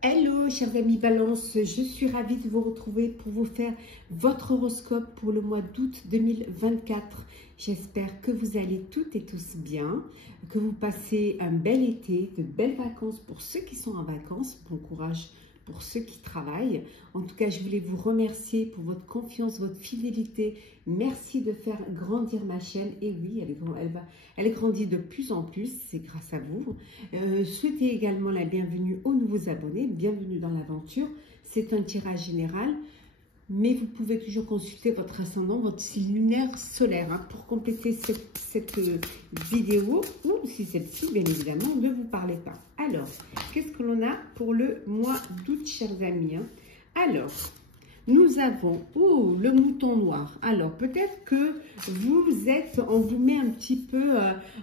Hello chers amis Balance, je suis ravie de vous retrouver pour vous faire votre horoscope pour le mois d'août 2024. J'espère que vous allez toutes et tous bien, que vous passez un bel été, de belles vacances pour ceux qui sont en vacances. Bon courage pour ceux qui travaillent. En tout cas, je voulais vous remercier pour votre confiance, votre fidélité. Merci de faire grandir ma chaîne. Et oui, elle grandit de plus en plus, c'est grâce à vous. Souhaitez également la bienvenue aux nouveaux abonnés. Bienvenue dans l'aventure. C'est un tirage général, mais vous pouvez toujours consulter votre ascendant, votre signe lunaire solaire pour compléter cette vidéo, ou si celle-ci, bien évidemment, ne vous parlait pas. Alors, qu'est-ce que l'on a pour le mois d'août, chers amis? Alors, nous avons le mouton noir. Alors, peut-être que vous êtes, on vous met un petit peu,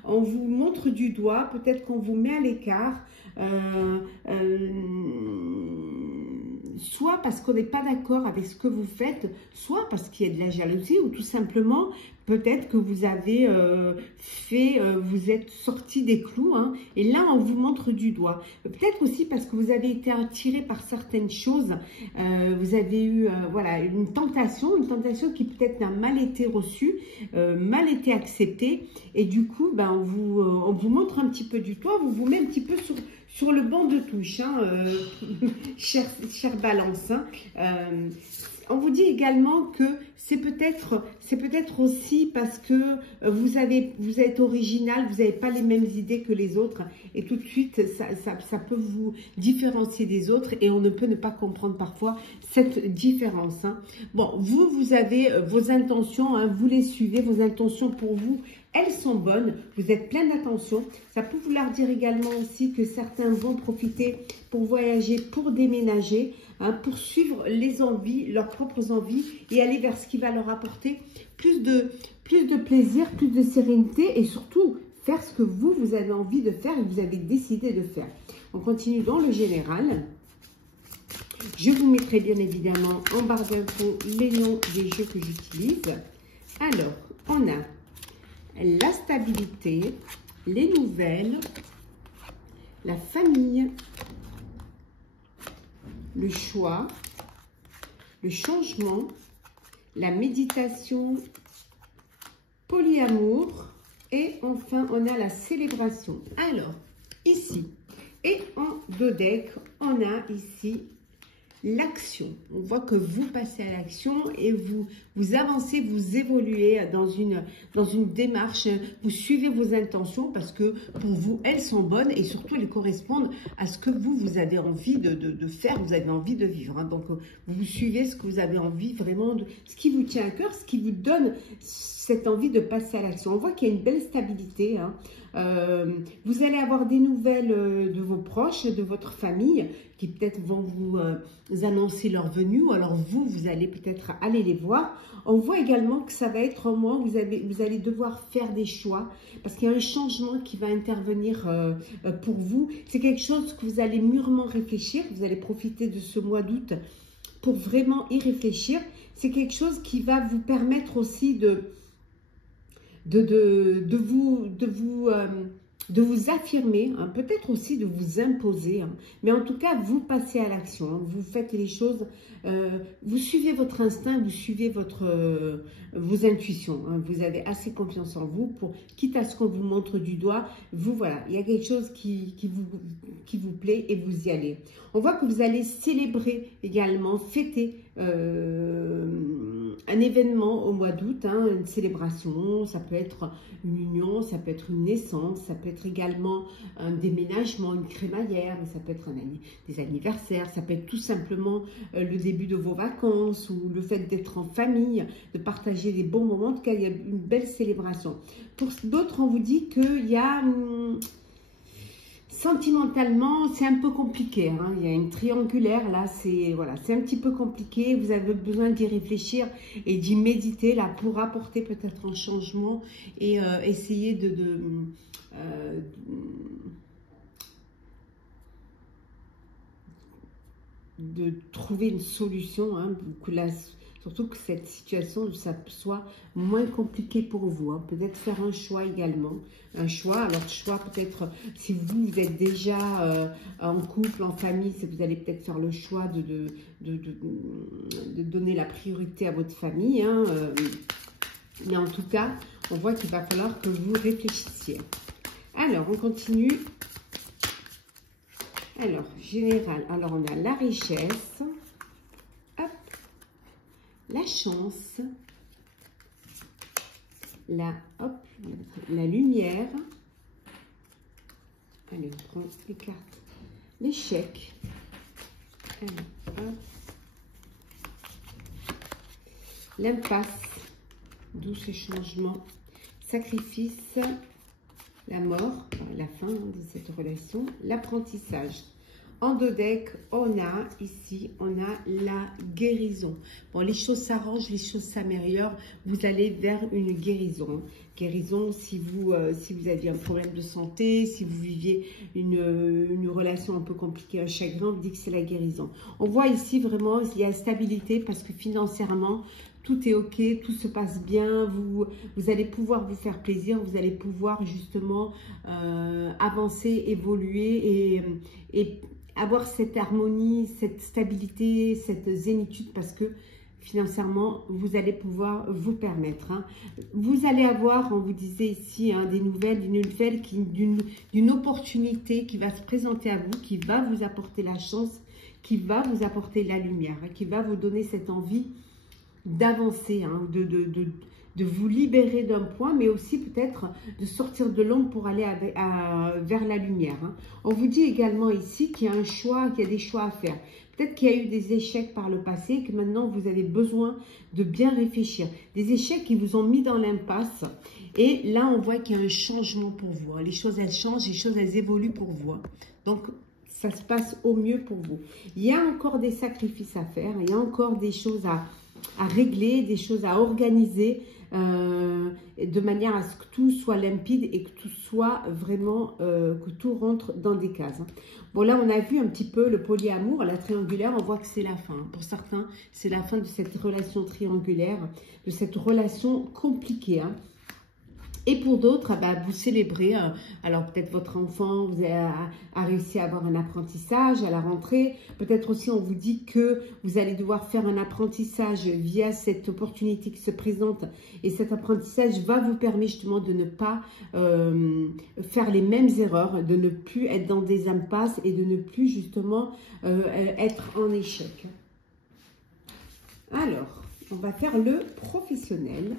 on vous montre du doigt, peut-être qu'on vous met à l'écart. Soit parce qu'on n'est pas d'accord avec ce que vous faites, soit parce qu'il y a de la jalousie, ou tout simplement, peut-être que vous avez vous êtes sorti des clous, et là, on vous montre du doigt. Peut-être aussi parce que vous avez été attiré par certaines choses, vous avez eu voilà, une tentation qui peut-être n'a mal été reçue, mal été acceptée, et du coup, ben, on vous montre un petit peu du doigt, on vous met un petit peu sur le banc de touche, chère Balance. On vous dit également que c'est peut-être aussi parce que vous êtes original, vous n'avez pas les mêmes idées que les autres, et tout de suite ça peut vous différencier des autres, et on ne peut ne pas comprendre parfois cette différence. Bon, vous avez vos intentions, vous les suivez, vos intentions pour vous, elles sont bonnes, vous êtes plein d'attention. Ça peut vouloir dire également aussi que certains vont profiter pour voyager, pour déménager, pour suivre les envies, leurs propres envies, et aller vers ce qui va leur apporter plus de plaisir, plus de sérénité, et surtout faire ce que vous avez envie de faire et vous avez décidé de faire. On continue dans le général. Je vous mettrai bien évidemment en barre d'infos les noms des jeux que j'utilise. Alors, on a la stabilité, les nouvelles, la famille, le choix, le changement, la méditation, polyamour, et enfin on a la célébration. Alors ici, et en dos deck, on a ici l'action. On voit que vous passez à l'action et vous avancez, vous évoluez dans une démarche, vous suivez vos intentions parce que pour vous, elles sont bonnes, et surtout elles correspondent à ce que vous avez envie de faire, vous avez envie de vivre. Donc vous suivez ce que vous avez envie vraiment, ce qui vous tient à cœur, ce qui vous donne cette envie de passer à l'action. On voit qu'il y a une belle stabilité. Vous allez avoir des nouvelles de vos proches, de votre famille, qui peut-être vont vous annoncer leur venue, ou alors vous allez peut-être aller les voir. On voit également que ça va être un mois où vous allez devoir faire des choix, parce qu'il y a un changement qui va intervenir pour vous. C'est quelque chose que vous allez mûrement réfléchir. Vous allez profiter de ce mois d'août pour vraiment y réfléchir. C'est quelque chose qui va vous permettre aussi de vous affirmer, peut-être aussi de vous imposer, mais en tout cas, vous passez à l'action, vous faites les choses, vous suivez votre instinct, vous suivez vos intuitions, vous avez assez confiance en vous pour, quitte à ce qu'on vous montre du doigt, voilà, il y a quelque chose qui vous plaît et vous y allez. On voit que vous allez célébrer également, fêter un événement au mois d'août, une célébration, ça peut être une union, ça peut être une naissance, ça peut être également un déménagement, une crémaillère, mais ça peut être des anniversaires, ça peut être tout simplement le début de vos vacances, ou le fait d'être en famille, de partager des bons moments. En tout cas, il y a une belle célébration. Pour d'autres, on vous dit qu'il y a... sentimentalement, c'est un peu compliqué. Il y a une triangulaire là, c'est un petit peu compliqué. Vous avez besoin d'y réfléchir et d'y méditer là pour apporter peut-être un changement et essayer de trouver une solution. Que Surtout que cette situation, ça soit moins compliqué pour vous. Hein. Peut-être faire un choix également. Un choix, alors choix peut-être, si vous êtes déjà en couple, en famille, vous allez peut-être faire le choix de donner la priorité à votre famille. Hein. Mais en tout cas, on voit qu'il va falloir que vous réfléchissiez. Alors, on continue. Alors, général, alors on a la richesse. La chance, la lumière, allez, on prend les cartes, l'échec, l'impasse, d'où ce changement, sacrifice, la mort, la fin de cette relation, l'apprentissage. En dos deck, on a ici, on a la guérison. Bon, les choses s'arrangent, les choses s'améliorent. Vous allez vers une guérison. Guérison, si vous aviez un problème de santé, si vous viviez une relation un peu compliquée, un chagrin, on vous dit que c'est la guérison. On voit ici vraiment, il y a stabilité parce que financièrement, tout est ok, tout se passe bien, vous allez pouvoir vous faire plaisir, vous allez pouvoir justement avancer, évoluer et avoir cette harmonie, cette stabilité, cette zénitude parce que financièrement, vous allez pouvoir vous permettre. Hein. Vous allez avoir, on vous disait ici, hein, des nouvelles, d'une opportunité qui va se présenter à vous, qui va vous apporter la chance, qui va vous apporter la lumière, hein, qui va vous donner cette envie d'avancer, hein, de vous libérer d'un point, mais aussi peut-être de sortir de l'ombre pour aller vers la lumière. Hein. On vous dit également ici qu'il y a un choix, qu'il y a des choix à faire. Peut-être qu'il y a eu des échecs par le passé, que maintenant vous avez besoin de bien réfléchir. Des échecs qui vous ont mis dans l'impasse. Et là, on voit qu'il y a un changement pour vous. Les choses, elles changent, les choses, elles évoluent pour vous. Donc, ça se passe au mieux pour vous. Il y a encore des sacrifices à faire. Il y a encore des choses à régler, des choses à organiser de manière à ce que tout soit limpide et que tout soit vraiment, que tout rentre dans des cases. Bon, là, on a vu un petit peu le polyamour, la triangulaire, on voit que c'est la fin. Pour certains, c'est la fin de cette relation triangulaire, de cette relation compliquée. Hein. Et pour d'autres, bah, vous célébrez, alors peut-être votre enfant a réussi à avoir un apprentissage à la rentrée. Peut-être aussi on vous dit que vous allez devoir faire un apprentissage via cette opportunité qui se présente. Et cet apprentissage va vous permettre justement de ne pas faire les mêmes erreurs, de ne plus être dans des impasses et de ne plus justement être en échec. Alors, on va faire le professionnel.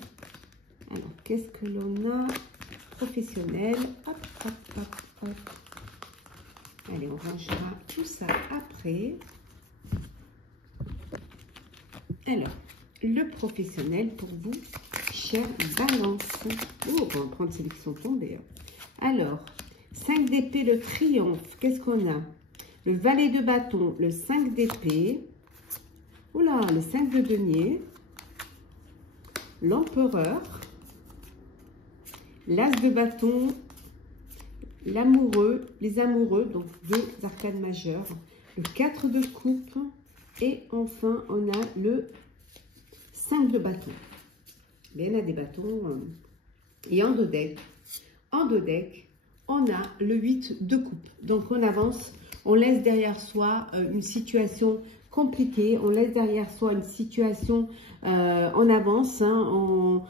Alors, qu'est-ce que l'on a? Professionnel. Hop, hop, hop, hop. Allez, on rangera tout ça après. Alors, le professionnel pour vous, chère Balance. Oh, on va prendre sélection tombée. Alors, 5 d'épée, le triomphe. Qu'est-ce qu'on a? Le valet de bâton, le 5 d'épée. Oula, le 5 de denier. L'empereur. L'as de bâton, l'amoureux, les amoureux, donc 2 arcanes majeures, le 4 de coupe et enfin on a le 5 de bâton. Bien, on a des bâtons et en dos deck, on a le 8 de coupe. Donc on avance, on laisse derrière soi une situation compliquée, on laisse derrière soi une situation, on avance, hein,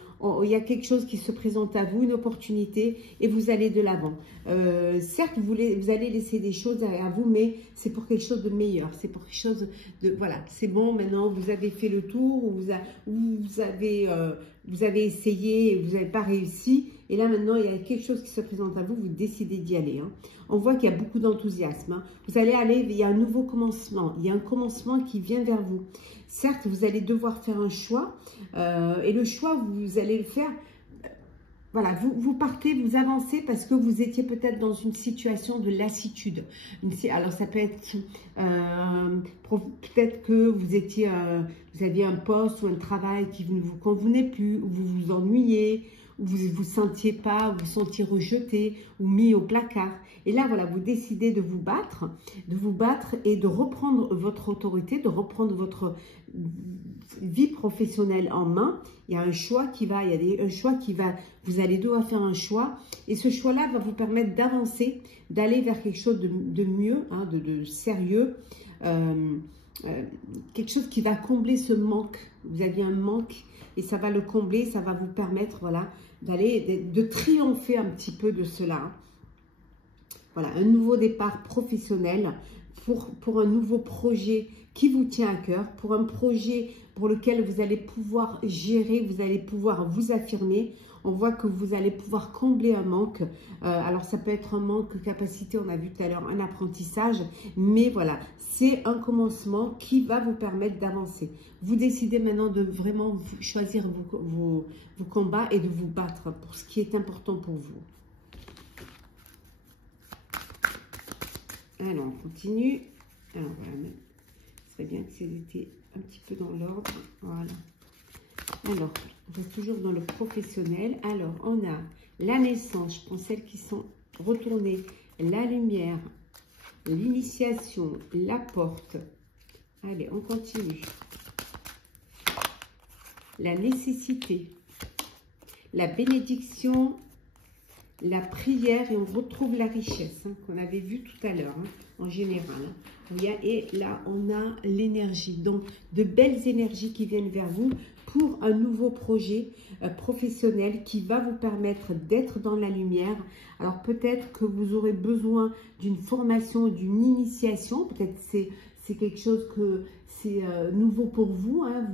il y a quelque chose qui se présente à vous, une opportunité, et vous allez de l'avant. Certes, vous allez laisser des choses derrière vous, mais c'est pour quelque chose de meilleur, c'est pour quelque chose de, voilà, c'est bon, maintenant vous avez fait le tour, vous avez essayé et vous n'avez pas réussi, et là maintenant il y a quelque chose qui se présente à vous, vous décidez d'y aller. Hein. On voit qu'il y a beaucoup d'enthousiasme. Hein. Vous allez aller, il y a un nouveau commencement, il y a un commencement qui vient vers vous. Certes, vous allez devoir faire un choix, et le choix, vous allez le faire, voilà, vous partez, vous avancez parce que vous étiez peut-être dans une situation de lassitude. Alors, ça peut être, peut-être que vous aviez un poste ou un travail qui ne vous convenait plus, ou vous vous ennuyez, où vous ne vous sentiez pas, vous sentiez rejeté ou mis au placard. Et là, voilà, vous décidez de vous battre et de reprendre votre autorité, de reprendre votre vie professionnelle en main. Il y a un choix qui va, vous allez devoir faire un choix. Et ce choix-là va vous permettre d'avancer, d'aller vers quelque chose de mieux, hein, de sérieux. Quelque chose qui va combler ce manque. Vous aviez un manque et ça va le combler, ça va vous permettre, voilà, de triompher un petit peu de cela. Voilà, un nouveau départ professionnel pour un nouveau projet qui vous tient à cœur, pour un projet pour lequel vous allez pouvoir gérer, vous allez pouvoir vous affirmer. On voit que vous allez pouvoir combler un manque. Alors, ça peut être un manque de capacité, on a vu tout à l'heure, un apprentissage. Mais voilà, c'est un commencement qui va vous permettre d'avancer. Vous décidez maintenant de vraiment choisir vos combats et de vous battre pour ce qui est important pour vous. Alors, on continue. Alors, voilà, ce serait bien que c'était un petit peu dans l'ordre. Voilà. Alors, on reste toujours dans le professionnel. Alors, on a la naissance, je prends celles qui sont retournées, la lumière, l'initiation, la porte. Allez, on continue. La nécessité, la bénédiction, la prière et on retrouve la richesse hein, qu'on avait vu tout à l'heure hein, en général. Et là, on a l'énergie. Donc, de belles énergies qui viennent vers vous pour un nouveau projet professionnel qui va vous permettre d'être dans la lumière. Alors, peut-être que vous aurez besoin d'une formation, d'une initiation. Peut-être c'est quelque chose que c'est nouveau pour vous, hein,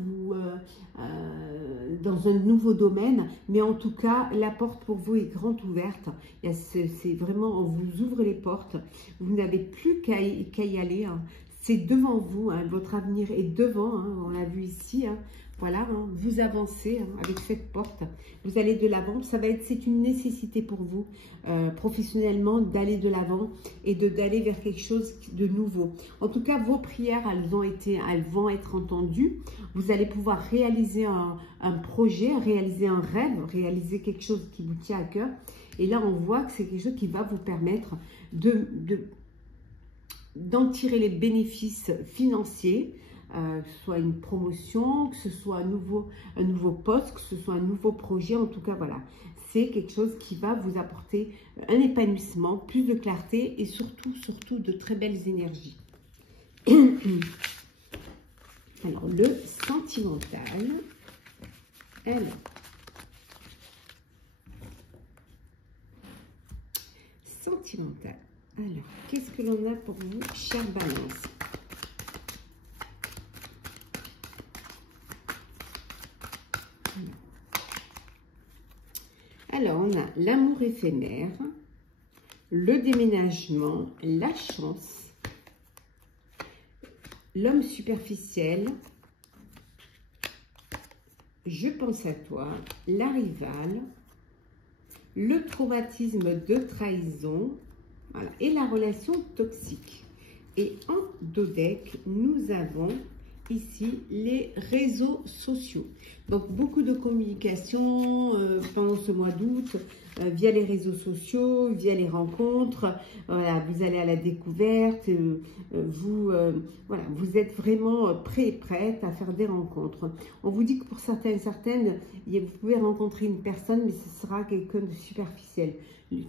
dans un nouveau domaine. Mais en tout cas, la porte pour vous est grande ouverte. C'est vraiment, on vous ouvre les portes. Vous n'avez plus qu'à y aller. Hein. C'est devant vous. Hein, votre avenir est devant. Hein, on l'a vu ici. Hein. Voilà, hein, vous avancez hein, avec cette porte. Vous allez de l'avant. C'est une nécessité pour vous, professionnellement, d'aller de l'avant et d'aller vers quelque chose de nouveau. En tout cas, vos prières, elles vont être entendues. Vous allez pouvoir réaliser un projet, réaliser un rêve, réaliser quelque chose qui vous tient à cœur. Et là, on voit que c'est quelque chose qui va vous permettre d'en tirer les bénéfices financiers. Que ce soit une promotion, que ce soit un nouveau poste, que ce soit un nouveau projet. En tout cas, voilà, c'est quelque chose qui va vous apporter un épanouissement, plus de clarté et surtout de très belles énergies. Alors, le sentimental. Alors, sentimental. Alors, qu'est-ce que l'on a pour vous, chère Balance ? Alors, on a l'amour éphémère, le déménagement, la chance, l'homme superficiel, je pense à toi, la rivale, le traumatisme de trahison, voilà, et la relation toxique. Et en dodec, nous avons ici les réseaux sociaux. Donc beaucoup de communication pendant ce mois d'août via les réseaux sociaux, via les rencontres. Voilà, vous allez à la découverte. Voilà, vous êtes vraiment prêt et prête à faire des rencontres. On vous dit que pour certains et certaines, vous pouvez rencontrer une personne, mais ce sera quelqu'un de superficiel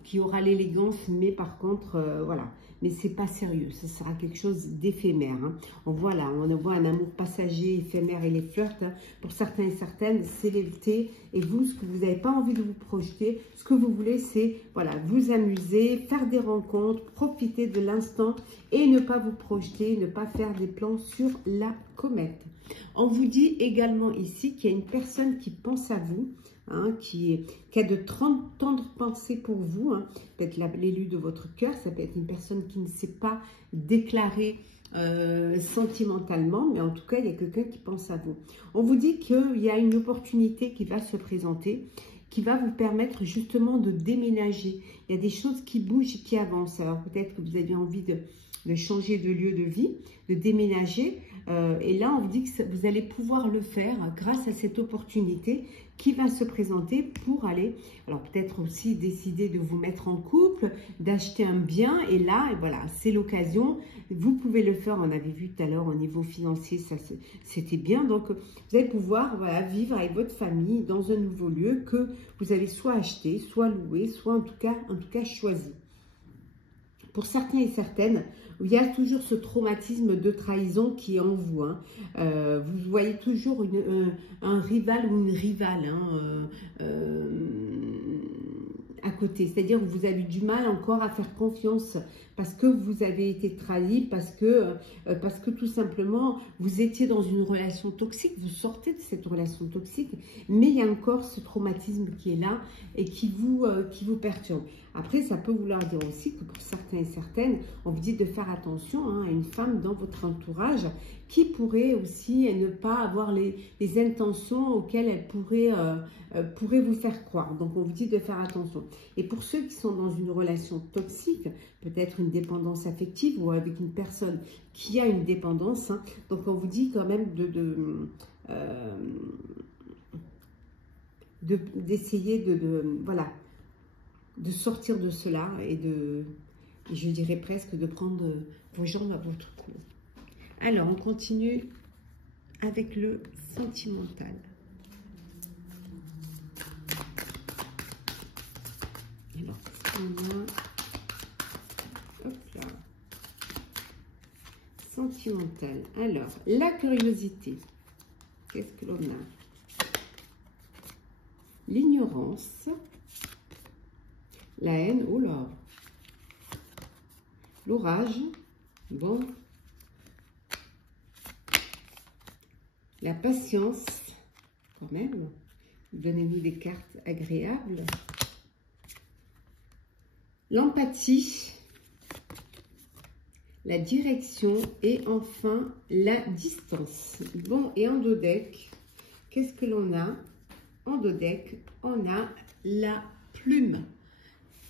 qui aura l'élégance, mais par contre, voilà. Mais c'est pas sérieux, ce sera quelque chose d'éphémère. Hein. On voit un amour passager, éphémère et les flirts. Hein. Pour certains et certaines, c'est l'été. Et vous, ce que vous n'avez pas envie de vous projeter, ce que vous voulez, c'est voilà, vous amuser, faire des rencontres, profiter de l'instant et ne pas vous projeter, ne pas faire des plans sur la comète. On vous dit également ici qu'il y a une personne qui pense à vous. Hein, qui a de tendres pensées pour vous, hein. Peut-être l'élu de votre cœur, ça peut être une personne qui ne s'est pas déclarée sentimentalement, mais en tout cas, il y a quelqu'un qui pense à vous. On vous dit qu'il y a une opportunité qui va se présenter, qui va vous permettre justement de déménager. Il y a des choses qui bougent et qui avancent. Alors peut-être que vous avez envie de changer de lieu de vie, de déménager. Et là, on vous dit que vous allez pouvoir le faire grâce à cette opportunité qui va se présenter pour aller, alors peut-être aussi décider de vous mettre en couple, d'acheter un bien. Et là, et voilà, c'est l'occasion. Vous pouvez le faire, on avait vu tout à l'heure au niveau financier, ça c'était bien. Donc, vous allez pouvoir voilà, vivre avec votre famille dans un nouveau lieu que vous avez soit acheté, soit loué, soit en tout cas choisi. Pour certains et certaines, il y a toujours ce traumatisme de trahison qui est en vous. Hein. Vous voyez toujours un rival ou une rivale à côté. C'est-à-dire que vous avez du mal encore à faire confiance parce que vous avez été trahi, parce que tout simplement, vous étiez dans une relation toxique, vous sortez de cette relation toxique, mais il y a encore ce traumatisme qui est là et qui vous perturbe. Après, ça peut vouloir dire aussi que pour certains et certaines, on vous dit de faire attention à une femme dans votre entourage qui pourrait aussi ne pas avoir les intentions auxquelles elle pourrait vous faire croire. Donc, on vous dit de faire attention. Et pour ceux qui sont dans une relation toxique, peut-être une dépendance affective ou avec une personne qui a une dépendance, hein, donc on vous dit quand même d'essayer voilà, de sortir de cela et je dirais presque de prendre vos jambes à votre cou. Alors, on continue avec le sentimental. Alors, on a... Hop là. Sentimental. Alors, la curiosité. Qu'est-ce que l'on a? L'ignorance. La haine. Oh là. L'orage. Bon. La patience. Quand même. Donnez-nous des cartes agréables. L'empathie, la direction et enfin la distance. Bon, et en dos deck, qu'est-ce que l'on a? En dos deck, on a la plume.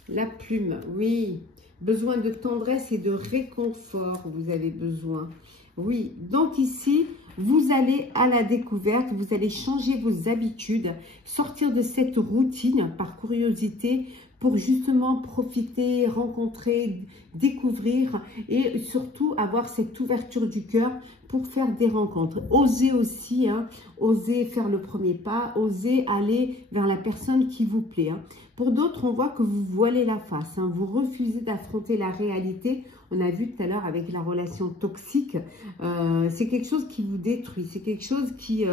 La plume, oui. Besoin de tendresse et de réconfort, vous avez besoin. Oui, donc ici, vous allez à la découverte, vous allez changer vos habitudes, sortir de cette routine par curiosité, pour justement profiter, rencontrer, découvrir et surtout avoir cette ouverture du cœur pour faire des rencontres. Osez aussi, hein, osez faire le premier pas, osez aller vers la personne qui vous plaît. Hein. Pour d'autres, on voit que vous voilez la face, hein, vous refusez d'affronter la réalité. On a vu tout à l'heure avec la relation toxique, c'est quelque chose qui vous détruit, c'est quelque chose qui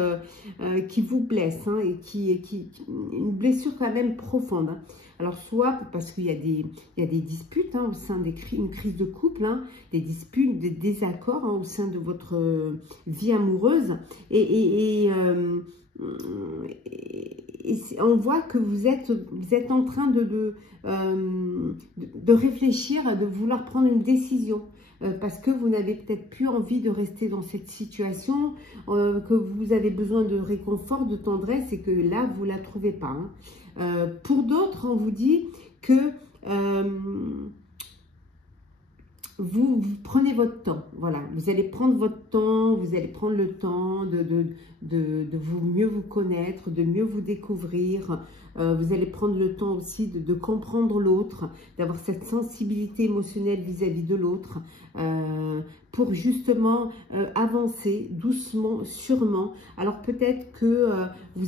vous blesse hein, et une blessure quand même profonde. Hein. Alors, soit parce qu'il y a des disputes hein, au sein d'une crise de couple, hein, des disputes, des désaccords hein, au sein de votre vie amoureuse. Et on voit que vous êtes en train de réfléchir, de vouloir prendre une décision. Parce que vous n'avez peut-être plus envie de rester dans cette situation, que vous avez besoin de réconfort, de tendresse et que là, vous ne la trouvez pas. Hein. Pour d'autres, on vous dit que vous prenez votre temps. Voilà, vous allez prendre votre temps, vous allez prendre le temps de mieux vous connaître, de mieux vous découvrir. Vous allez prendre le temps aussi de comprendre l'autre, d'avoir cette sensibilité émotionnelle vis-à-vis de l'autre, pour justement avancer doucement, sûrement. Alors peut-être que vous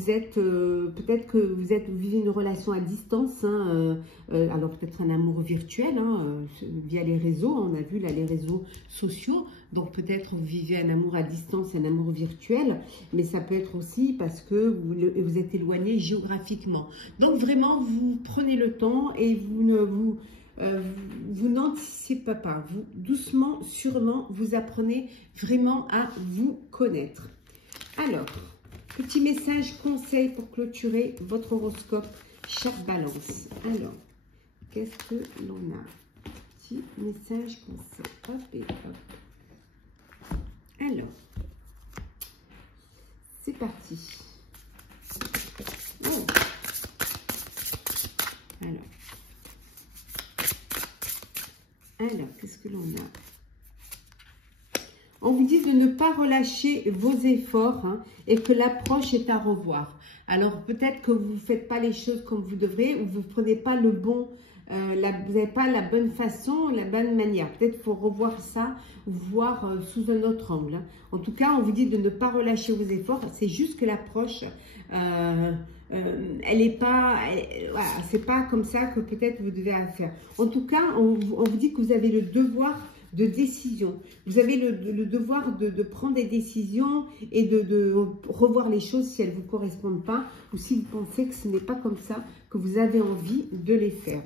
vivez une relation à distance, hein, alors peut-être un amour virtuel, hein, via les réseaux, on a vu là les réseaux sociaux, donc peut-être vous vivez un amour à distance, un amour virtuel, mais ça peut être aussi parce que vous êtes éloigné géographiquement. Donc vraiment, vous prenez le temps et vous n'anticipez pas, vous doucement, sûrement, vous apprenez vraiment à vous connaître. Alors, petit message conseil pour clôturer votre horoscope, chère Balance. Alors, qu'est-ce que l'on a? Petit message conseil, hop et hop. Alors, c'est parti. Oh. Alors, qu'est-ce que l'on a? On vous dit de ne pas relâcher vos efforts hein, et que l'approche est à revoir. Alors peut-être que vous ne faites pas les choses comme vous devrez ou vous ne prenez pas le bon, vous n'avez pas la bonne façon, la bonne manière. Peut-être qu'il faut revoir ça, voir sous un autre angle. Hein. En tout cas, on vous dit de ne pas relâcher vos efforts. C'est juste que l'approche, elle n'est pas, voilà, c'est pas comme ça que peut-être vous devez faire. En tout cas, on vous dit que vous avez le devoir de décision. Vous avez le devoir de prendre des décisions et de revoir les choses si elles ne vous correspondent pas ou si vous pensez que ce n'est pas comme ça que vous avez envie de les faire.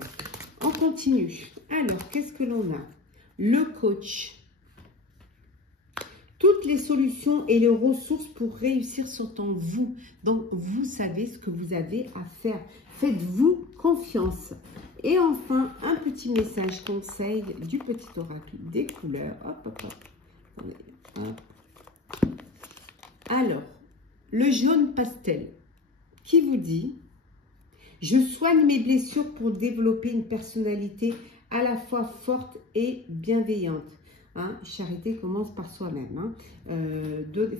On continue. Alors, qu'est-ce que l'on a? Le coach. Toutes les solutions et les ressources pour réussir sont en vous. Donc, vous savez ce que vous avez à faire. Faites-vous confiance. Et enfin, un petit message conseil du petit oracle des couleurs. Hop, hop, hop. Hop. Alors, le jaune pastel qui vous dit « Je soigne mes blessures pour développer une personnalité à la fois forte et bienveillante. » Hein, charité commence par soi-même. Hein.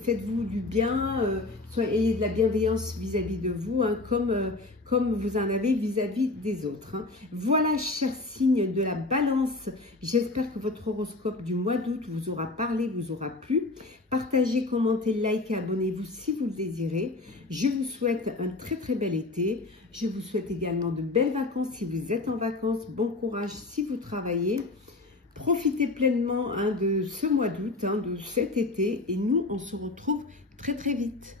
Faites-vous du bien, ayez de la bienveillance vis-à-vis de vous, hein, comme vous en avez vis-à-vis des autres. Hein. Voilà, cher signe de la balance, j'espère que votre horoscope du mois d'août vous aura parlé, vous aura plu. Partagez, commentez, likez, abonnez-vous si vous le désirez. Je vous souhaite un très très bel été. Je vous souhaite également de belles vacances si vous êtes en vacances. Bon courage si vous travaillez. Profitez pleinement hein, de ce mois d'août, hein, de cet été. Et nous, on se retrouve très très vite.